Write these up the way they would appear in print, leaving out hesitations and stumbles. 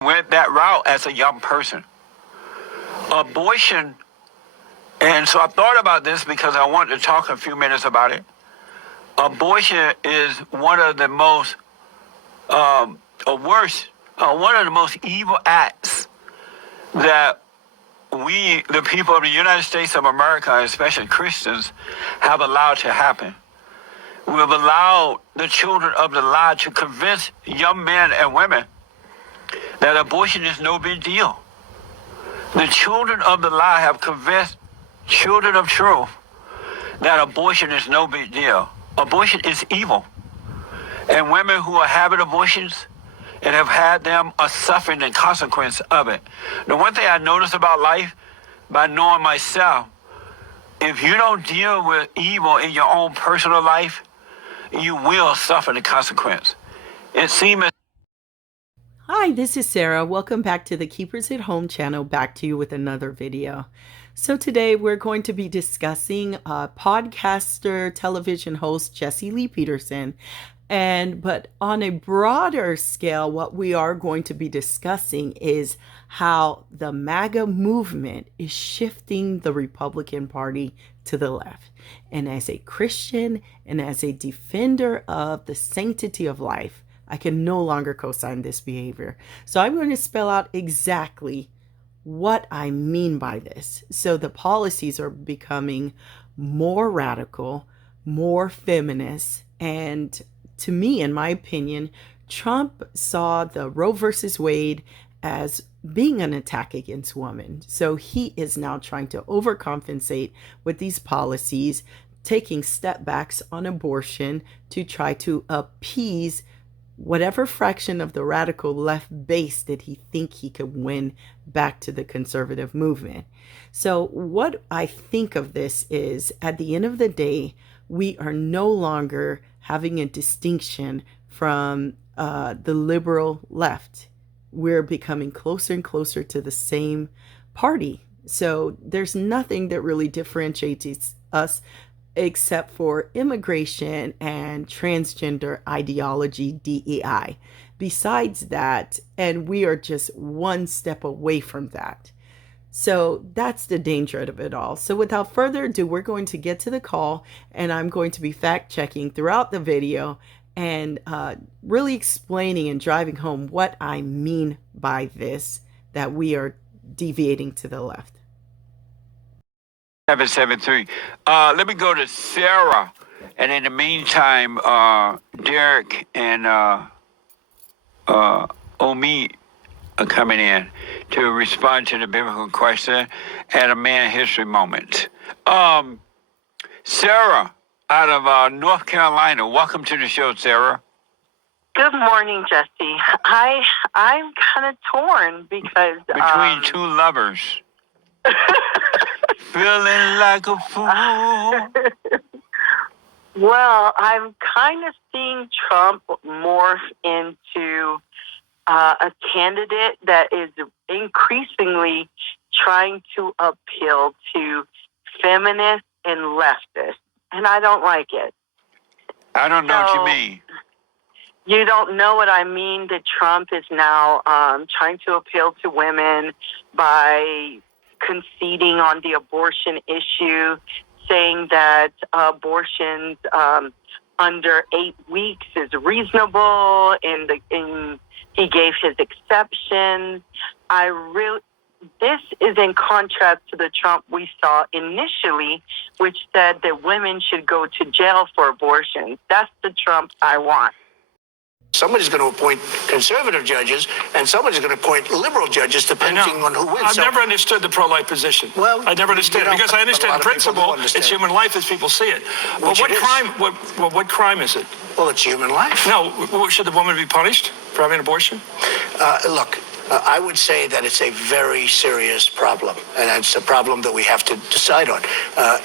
went that route as a young person. Abortion, and so I thought about this because I wanted to talk a few minutes about it. Abortion is one of the most, one of the most evil acts that we, the people of the United States of America, especially Christians, have allowed to happen. We have allowed the children of the lie to convince young men and women that abortion is no big deal. The children of the lie have convinced children of truth that abortion is no big deal. Abortion is evil. And women who are having abortions and have had them are suffering the consequence of it. The one thing I notice about life, by knowing myself, if you don't deal with evil in your own personal life, you will suffer the consequence. It seems. Hi, this is Sarah. Welcome back to the Keepers at Home channel, back to you with another video. So today we're going to be discussing podcaster, television host Jesse Lee Peterson. But on a broader scale, what we are going to be discussing is how the MAGA movement is shifting the Republican Party to the left. And as a Christian and as a defender of the sanctity of life, I can no longer co-sign this behavior. So I'm going to spell out exactly what I mean by this. So the policies are becoming more radical, more feminist, and to me, in my opinion, Trump saw the Roe versus Wade as being an attack against women. So he is now trying to overcompensate with these policies, taking step backs on abortion to try to appease whatever fraction of the radical left base that he think he could win back to the conservative movement. So what I think of this is, at the end of the day, we are no longer having a distinction from the liberal left. We're becoming closer and closer to the same party. So there's nothing that really differentiates us except for immigration and transgender ideology, DEI. Besides that, and we are just one step away from that. So that's the danger of it all. So without further ado, we're going to get to the call, and I'm going to be fact checking throughout the video and really explaining and driving home what I mean by this, that we are deviating to the left. 773. Let me go to Sarah, and in the meantime, Derek and Omi are coming in to respond to the biblical question at a man history moment. Sarah, out of North Carolina, welcome to the show, Sarah. Good morning, Jesse. I'm kind of torn because between two lovers. Feeling like a fool. Well, I'm kind of seeing Trump morph into a candidate that is increasingly trying to appeal to feminists and leftists, and I don't like it. I don't know what you mean. You don't know what I mean, that Trump is now trying to appeal to women by conceding on the abortion issue, saying that abortions under 8 weeks is reasonable, and he gave his exceptions. This is in contrast to the Trump we saw initially, which said that women should go to jail for abortions. That's the Trump I want. Somebody's going to appoint conservative judges, and somebody's going to appoint liberal judges, depending on who wins. I've never understood the pro-life position. Well, I never understood it, because I understand the principle. It's human life as people see it. But what crime? What crime is it? Well, it's human life. No, should the woman be punished for having an abortion? Look. I would say that it's a very serious problem, and it's a problem that we have to decide on.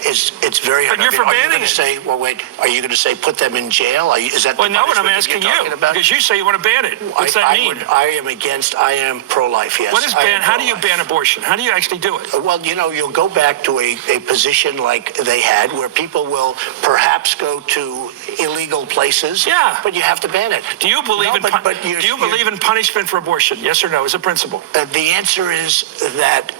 It's very hard. But you're forbidding it. Say, well, wait, are you going to say put them in jail? Is that well, no, what I'm asking you, because you say you want to ban it. What's that mean? I am pro-life, yes. What is ban? How do you ban abortion? How do you actually do it? Well, you'll go back to a position like they had, where people will perhaps go to illegal places cases. Yeah. But you have to ban it. Do you believe do you believe in punishment for abortion? Yes or no, as a principle? The answer is that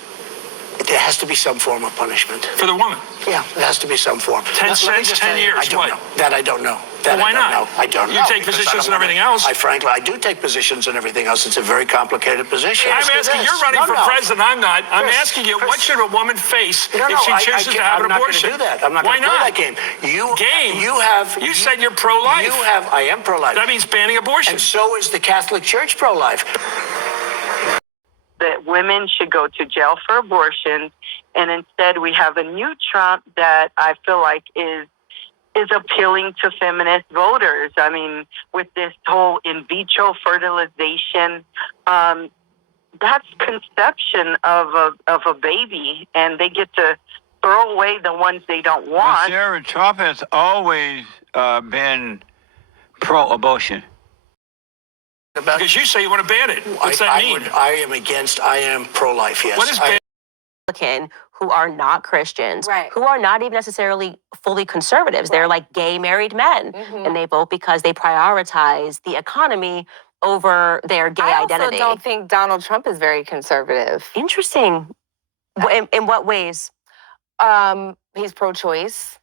there has to be some form of punishment. For the woman? Yeah, there has to be some form. 10 cents, 10 years, I don't know. That I don't know. Well, why not? I don't know. You take positions and everything else. Frankly, I do take positions and everything else. It's a very complicated position. I'm asking, you're running for president, I'm not. I'm asking you, what should a woman face if she chooses to have an abortion? I'm not going to do that. I'm not going to play that game. You said you're pro-life. I am pro-life. That means banning abortion. And so is the Catholic Church pro-life. That women should go to jail for abortion, and instead we have a new Trump that I feel like is appealing to feminist voters. I mean, with this whole in vitro fertilization, that's conception of a baby, and they get to throw away the ones they don't want. Well, Sarah, Trump has always been pro-abortion. Because you say you want to ban it. What's that mean? I am pro-life, yes. What is Republican who are not Christians, Right. who are not even necessarily fully conservatives. They're like gay married men, and they vote because they prioritize the economy over their gay identity. I also don't think Donald Trump is very conservative. Interesting. In what ways? He's pro-choice.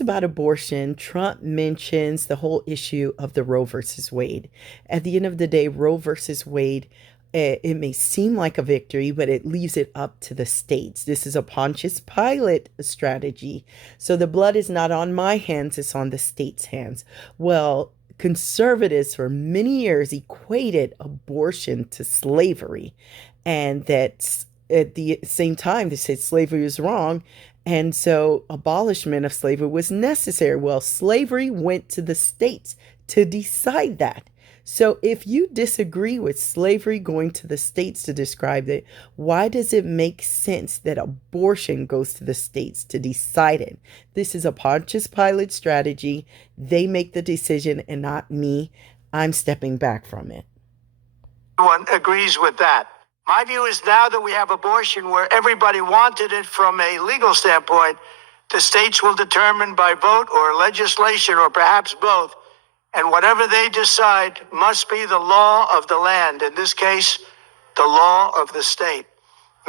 About abortion, Trump mentions the whole issue of the Roe versus Wade. At the end of the day, Roe versus Wade, it may seem like a victory, but it leaves it up to the states. This is a Pontius Pilate strategy. So the blood is not on my hands, it's on the state's hands. Well, conservatives for many years equated abortion to slavery, and that at the same time they said slavery was wrong, and so abolishment of slavery was necessary. Well, slavery went to the states to decide that. So if you disagree with slavery going to the states to describe it, why does it make sense that abortion goes to the states to decide it? This is a Pontius Pilate strategy. They make the decision and not me. I'm stepping back from it. Everyone agrees with that. My view is now that we have abortion where everybody wanted it from a legal standpoint, the states will determine by vote or legislation or perhaps both. And whatever they decide must be the law of the land. In this case, the law of the state.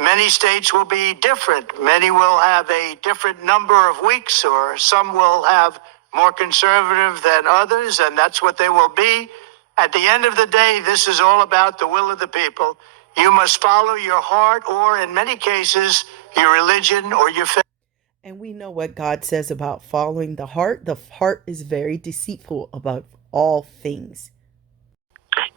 Many states will be different. Many will have a different number of weeks, or some will have more conservative than others, and that's what they will be. At the end of the day, this is all about the will of the people. You must follow your heart, or in many cases, your religion or your faith. And we know what God says about following the heart. The heart is very deceitful about all things.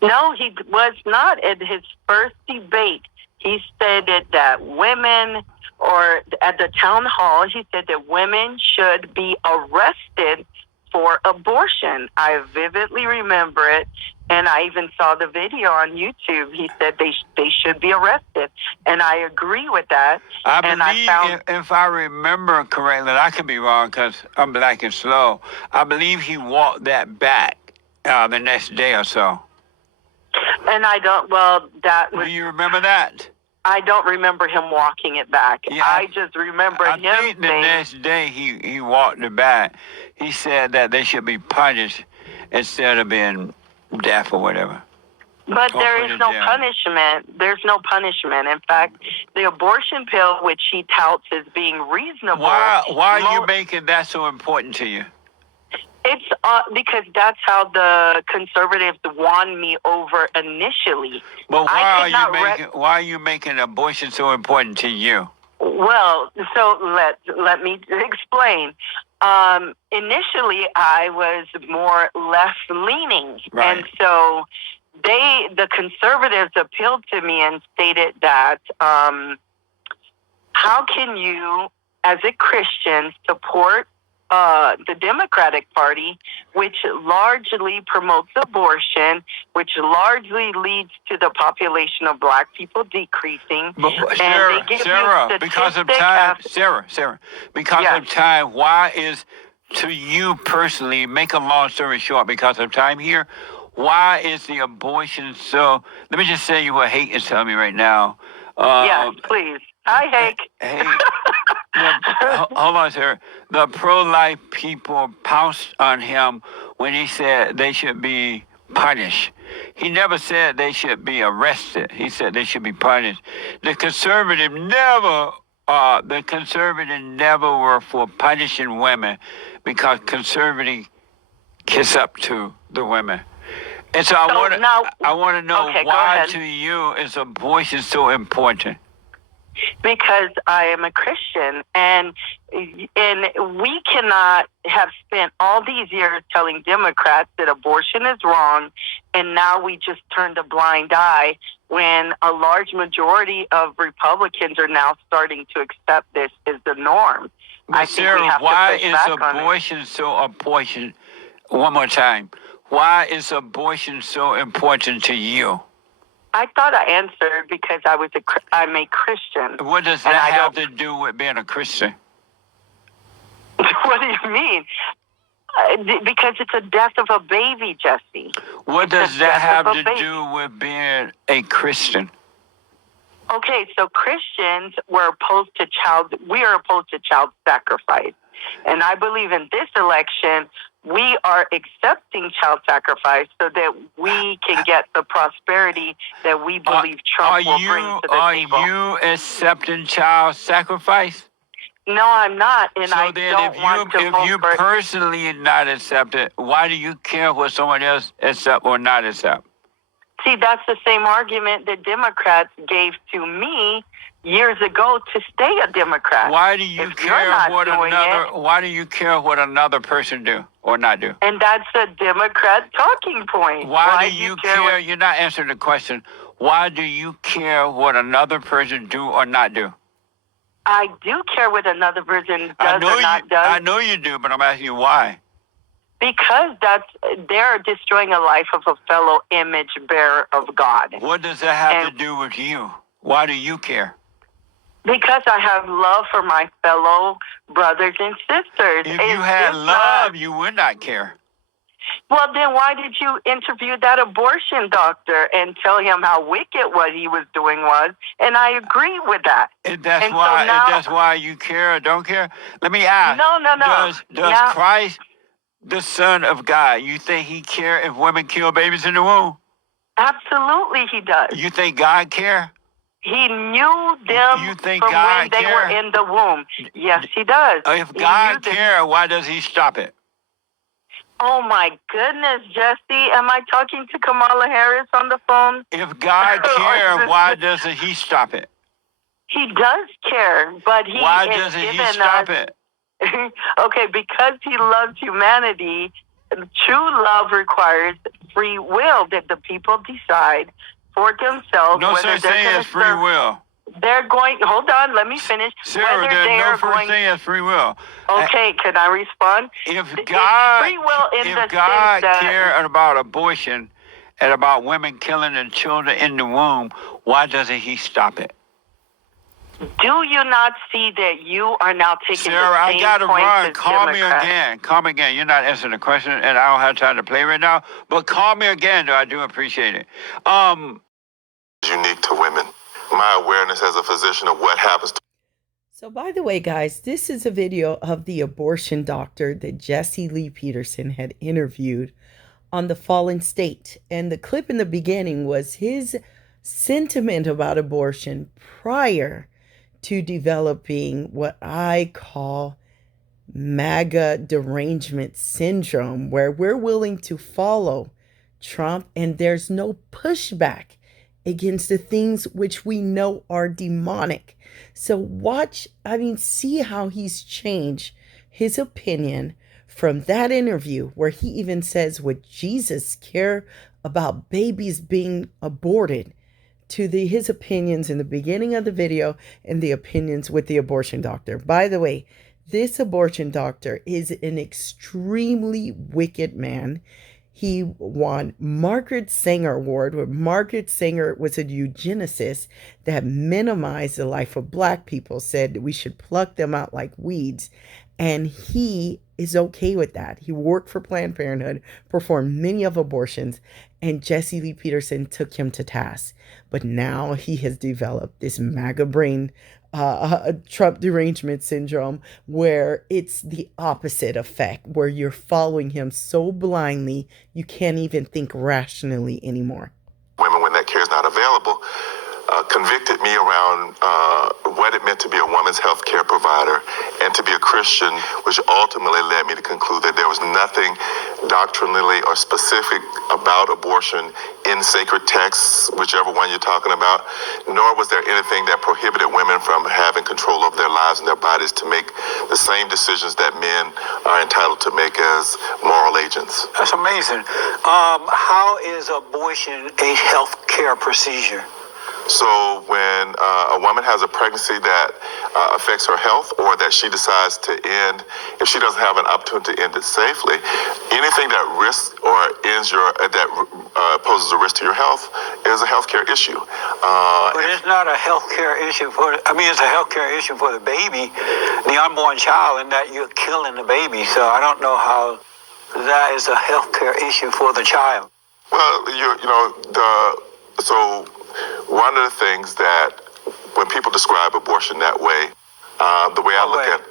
No, he was not. At his first debate, he stated that women, or at the town hall, he said that women should be arrested for abortion. I vividly remember it, and I even saw the video on YouTube. He said they should be arrested, and I agree with that. I believe, if I remember correctly, and I could be wrong because I'm black and slow, I believe he walked that back the next day or so. And I don't, well, that was... Do you remember that? I don't remember him walking it back. Yeah, I just remember him I think the next day he walked it back. He said that they should be punished instead of being deaf or whatever. But there is no punishment. There's no punishment. In fact, the abortion pill, which he touts as being reasonable... Why are you making that so important to you? It's because that's how the conservatives won me over initially. But why are you making abortion so important to you? Well, so let me explain. Initially, I was more left-leaning, right. And so the conservatives appealed to me and stated that how can you, as a Christian, support the Democratic Party, which largely promotes abortion, which largely leads to the population of black people decreasing. But, Sarah, because of time, of time, why is, to you personally, make a long story short, because of time here, why is the abortion so, let me just say you what hate is telling me right now. Yes, please. Hi, Hank. Hey, hold on, sir. The pro-life people pounced on him when he said they should be punished. He never said they should be arrested. He said they should be punished. The conservative never were for punishing women because conservative kiss up to the women. And so I want to know, okay, why to you is abortion so important? Because I am a Christian, and we cannot have spent all these years telling Democrats that abortion is wrong, and now we just turned a blind eye when a large majority of Republicans are now starting to accept this as the norm. But Sarah, why is abortion so important? One more time. Why is abortion so important to you? I thought I answered because I'm a Christian. What does that have to do with being a Christian? What do you mean? Because it's a death of a baby, Jesse. What does that have to do with being a Christian? Okay, so Christians we are opposed to child sacrifice. And I believe in this election, we are accepting child sacrifice so that we can get the prosperity that we believe Trump will bring to the table. Are you accepting child sacrifice? No, I'm not, and so I don't want to vote for it. If you personally not accept it, why do you care what someone else accept or not accept? See, that's the same argument that Democrats gave to me years ago to stay a Democrat. Why do you care why do you care what another person do or not do? And that's a Democrat talking point. Why do you care? You're not answering the question. Why do you care what another person do or not do? I do care what another person does or not does. I know you do, but I'm asking you why. Because they're destroying a life of a fellow image bearer of God. What does that have to do with you? Why do you care? Because I have love for my fellow brothers and sisters. If you had love, you would not care. Well, then why did you interview that abortion doctor and tell him how wicked what he was doing was? And I agree with that. That's why you care or don't care? Let me ask. No. Does Christ, the Son of God, you think he care if women kill babies in the womb? Absolutely he does. You think God care? He knew them from when they were in the womb. Yes, he does. If God cares, why does he stop it? Oh, my goodness, Jesse. Am I talking to Kamala Harris on the phone? If God cares, why doesn't he stop it? He does care, but why doesn't he stop it? Okay, because he loves humanity, true love requires free will, that the people decide for themselves no whether such thing as free will. They're going, hold on, let me finish. Sarah, there's no such thing as free will. Okay, can I respond? If God cared about abortion and about women killing their children in the womb, why doesn't he stop it? Do you not see that you are now taking Sarah, the same I gotta run. Call me Democrats? again. Call me again. You're not answering the question, and I don't have time to play right now. But call me again, though. I do appreciate it. Unique to women. My awareness as a physician of what happens to. So, by the way, guys, this is a video of the abortion doctor that Jesse Lee Peterson had interviewed on The Fallen State. And the clip in the beginning was his sentiment about abortion prior to developing what I call MAGA derangement syndrome, where we're willing to follow Trump and there's no pushback against the things which we know are demonic. So see how he's changed his opinion from that interview where he even says, would Jesus care about babies being aborted, to his opinions in the beginning of the video and the opinions with the abortion doctor. By the way, this abortion doctor is an extremely wicked man. He won Margaret Sanger Award, where Margaret Sanger was a eugenicist that minimized the life of Black people, said that we should pluck them out like weeds. And he is okay with that. He worked for Planned Parenthood, performed many of abortions, and Jesse Lee Peterson took him to task. But now he has developed this MAGA brain, Trump derangement syndrome, where it's the opposite effect, where you're following him so blindly you can't even think rationally anymore. Women, when that care is not available, convicted me around what it meant to be a woman's health care provider and to be a Christian, which ultimately led me to conclude that there was nothing doctrinally or specific about abortion in sacred texts, whichever one you're talking about, nor was there anything that prohibited women from having control over their lives and their bodies to make the same decisions that men are entitled to make as moral agents. That's amazing. How is abortion a health care procedure? So when a woman has a pregnancy that affects her health, or that she decides to end, if she doesn't have an opportunity to end it safely, anything that risks or ends poses a risk to your health is a healthcare issue. But it's not a healthcare issue it's a healthcare issue for the baby, the unborn child, and that you're killing the baby. So I don't know how that is a healthcare issue for the child. Well, so one of the things that when people describe abortion that way, the way I look at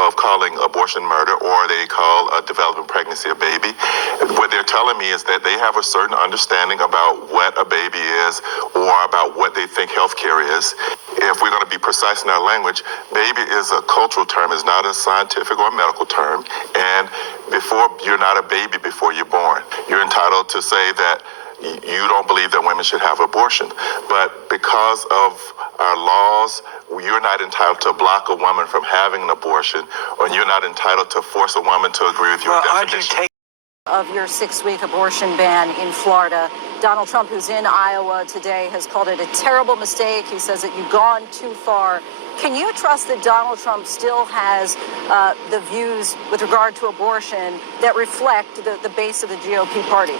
of calling abortion murder, or they call a developing pregnancy a baby, what they're telling me is that they have a certain understanding about what a baby is, or about what they think healthcare is. If we're going to be precise in our language, baby is a cultural term, it's not a scientific or medical term. And you're not a baby before you're born. You're entitled to say that you don't believe that women should have abortion. But because of our laws, you're not entitled to block a woman from having an abortion, or you're not entitled to force a woman to agree with your definition. Of your 6-week abortion ban in Florida, Donald Trump, who's in Iowa today, has called it a terrible mistake. He says that you've gone too far. Can you trust that Donald Trump still has the views with regard to abortion that reflect the base of the GOP party?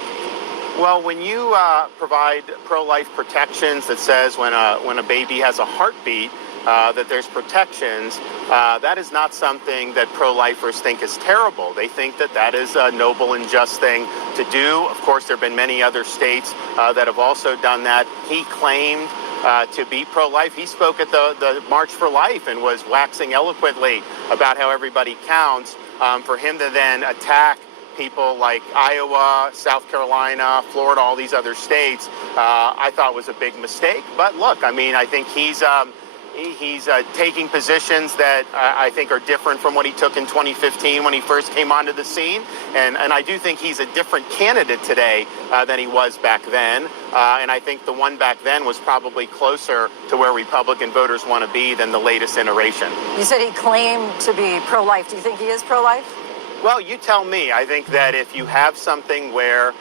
Well, when you provide pro-life protections that says when a baby has a heartbeat, that there's protections, that is not something that pro-lifers think is terrible. They think that that is a noble and just thing to do. Of course, there have been many other states that have also done that. He claimed to be pro-life. He spoke at the March for Life and was waxing eloquently about how everybody counts. For him to then attack people like Iowa, South Carolina, Florida, all these other states, I thought was a big mistake. But look, I mean, I think he's taking positions that I think are different from what he took in 2015 when he first came onto the scene. And I do think he's a different candidate today than he was back then. And I think the one back then was probably closer to where Republican voters want to be than the latest iteration. You said he claimed to be pro-life. Do you think he is pro-life? Well, you tell me. I think that if you have something where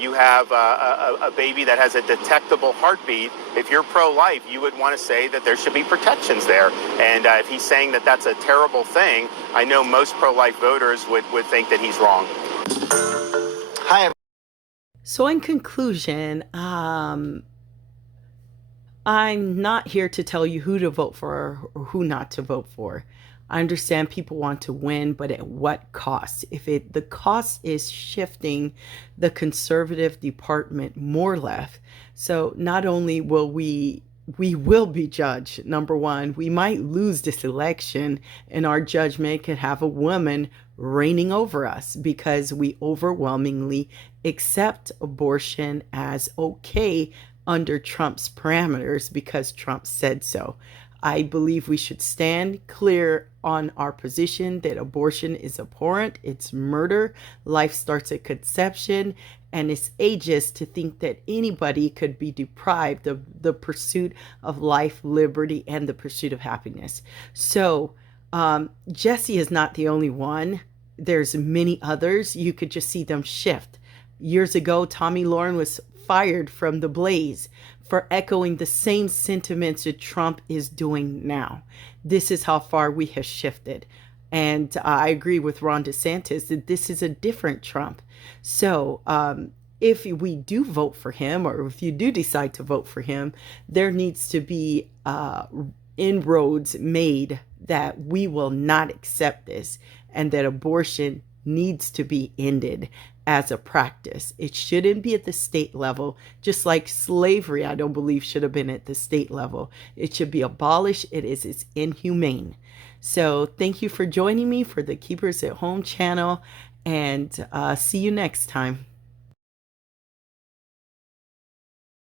you have a baby that has a detectable heartbeat, if you're pro-life, you would want to say that there should be protections there. And if he's saying that that's a terrible thing, I know most pro-life voters would think that he's wrong. Hi. So in conclusion, I'm not here to tell you who to vote for or who not to vote for. I understand people want to win, but at what cost? If the cost is shifting the conservative department more left, so not only will we will be judged. Number one, we might lose this election and our judgment could have a woman reigning over us because we overwhelmingly accept abortion as okay under Trump's parameters because Trump said so. I believe we should stand clear on our position that abortion is abhorrent, it's murder, life starts at conception, and it's ageist to think that anybody could be deprived of the pursuit of life, liberty, and the pursuit of happiness. So Jesse is not the only one. There's many others. You could just see them shift. Years ago, Tommy Lauren was fired from The Blaze for echoing the same sentiments that Trump is doing now. This is how far we have shifted. And I agree with Ron DeSantis that this is a different Trump. So if we do vote for him, or if you do decide to vote for him, there needs to be inroads made that we will not accept this and that abortion needs to be ended. as a practice. It shouldn't be at the state level, just like slavery, I don't believe should have been at the state level. It should be abolished. It's inhumane. So thank you for joining me for the Keepers at Home channel, and see you next time.